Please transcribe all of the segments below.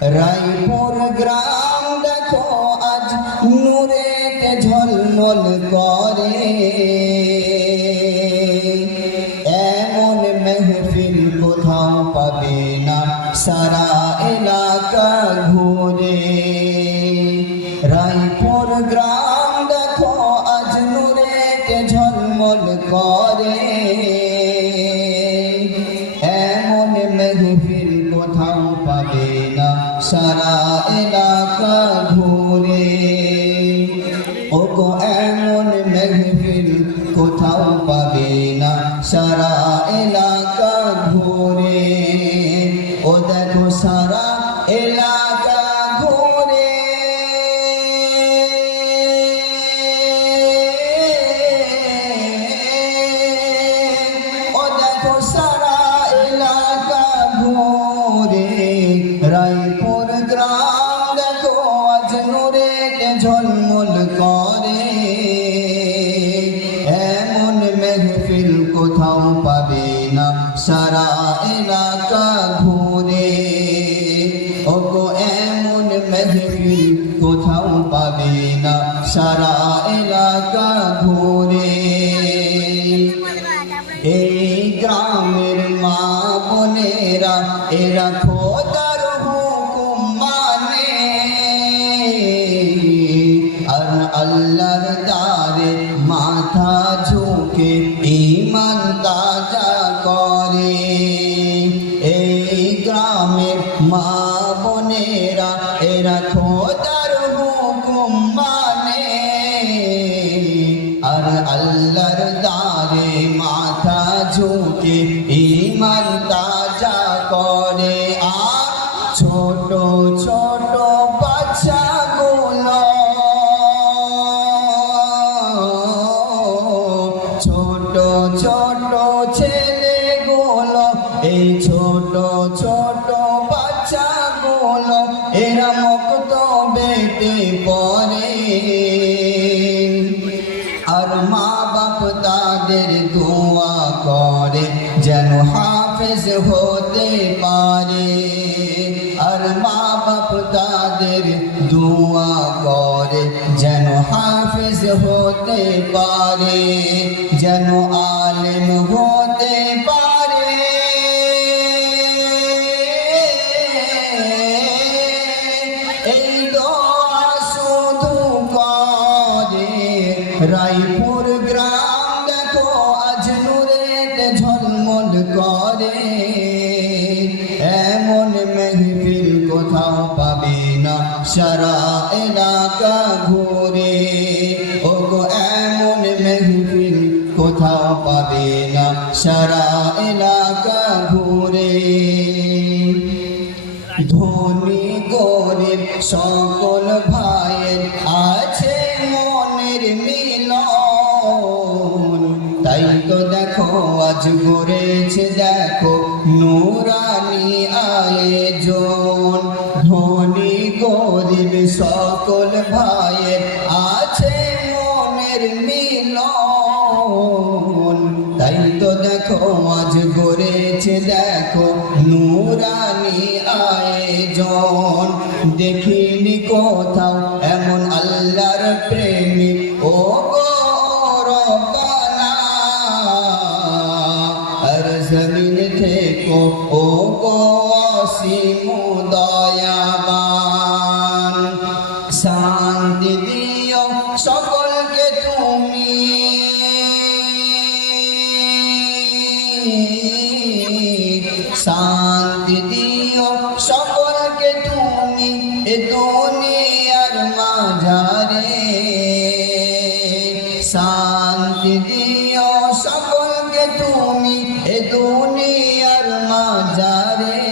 রায়পুর গ্রাম দেখো আজ নূরেতে ঝলমল করে, এমন মেহফিল কোথাও পাবে না সারা এলাকা ঘুরে। রায়পুর গ্রাম দেখো আজ নূরেতে ঝলমল করে, এমন মেহফিল কোথাও পাবে না সারা এলাকা ঘুরে। ওগো এমন মেহফিল কোথাও পাবে না সারা এলাকা ঘুরে। ও দেখো সারা এলাকা ঘুরে, ও দেখো সারা এলাকা ঘুরে। রায়পুর গ্রাম দেখো আজ নূরেতে ঝলমল করে, এমন মেহফিল কোথাও পাবে না সারা এলাকা ঘুরে। ওগো এমন মেহফিল কোথাও পাবে না সারা এলাকা ঘুরে। এই গ্রামের মা বোনেরা এরা খোদার হুকুম মানে, আর আল্লাহর দারে মাথা ঝুঁকে ঈমান তাজা করে। এই গ্রামের মা বোনেরা এরা খোদার হুকুম মানে, আর আল্লাহর দারে মাথা ঝুঁকে ঈমান তাজা করে। আর ছোট ছোট বাচ্চাগুলো, ছোট ছোট ছেলেগুলো, এই ছোট ছোট বাচ্চাগুলো এরা মক্তবেতে পড়ে, আর মা বাপ তাদের দোয়া করে যেন হাফেজ হতে পারে। আর মা বাপ তাদের দোয়া করে যেন হাফেজ হতে পারে, যেন আলেম হতে পারে। এই দোয়া শুধু করে। রায়পুর গ্রাম দেখো আজ নূরেতে ঝলমল করে, এমন মেহফিল কোথাও পাবে না সারা এলাকা ঘুরে। ওগো এমন মেহফিল কোথাও পাবে না সারা এলাকা ঘুরে। ধনী গরিব সকল ভাইয়ের আছে মনের মিলন, তাই তো দেখো আজ গড়েছে দেখো নূরানি আয়োজন। ধনী গরিব সকল ভাইয়ের আছে মনের মিলন, তাই তো দেখো আজ গড়েছে দেখো নূরানি আয়োজন। দেখিনি কোথাও এমন আল্লাহর প্রেমিক, ও গো রব্বানা, আর জমিন থেকো ও গো অসীম দয়াবান। শান্তি দিও সকলকে তুমি, শান্তি দিও সকলকে তুমি এ দুনিয়ার মাঝারে। শান্তি দিও সকলকে তুমি এ দুনিয়ার মাঝারে।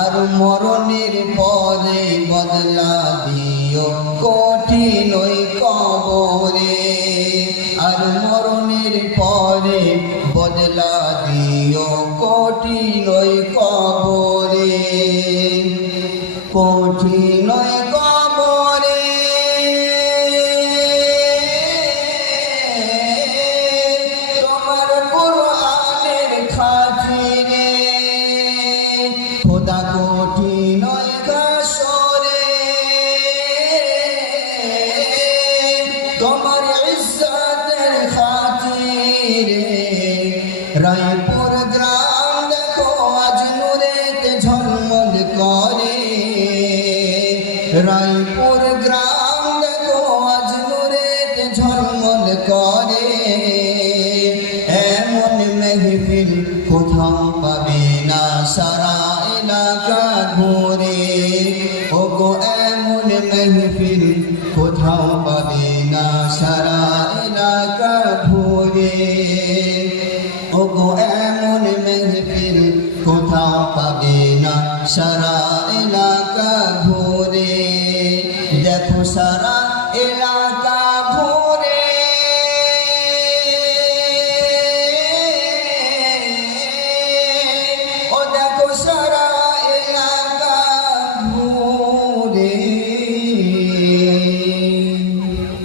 আর মরণের পরে বদলা দিও কঠিন ওই কবরে। আর মরণের পরে বদলা দিও কঠিন ওই কবরে, কঠিন ওই কবরে। তোমার কোরআনের খাতিরে খোদা কঠিন রায়পুর গ্রাম দেখো আজ নূরেতে ঝলমল করে, এমন মেহফিল কোথাও পাবে না সারা এলাকা ঘুরে। ওগো এমন মেহফিল কোথাও পাবে না সারা এলাকা ঘুরে। ওগো এমন মেহফিল কোথাও পাবে না সারা এলাকা ঘুরে। দেখো সারা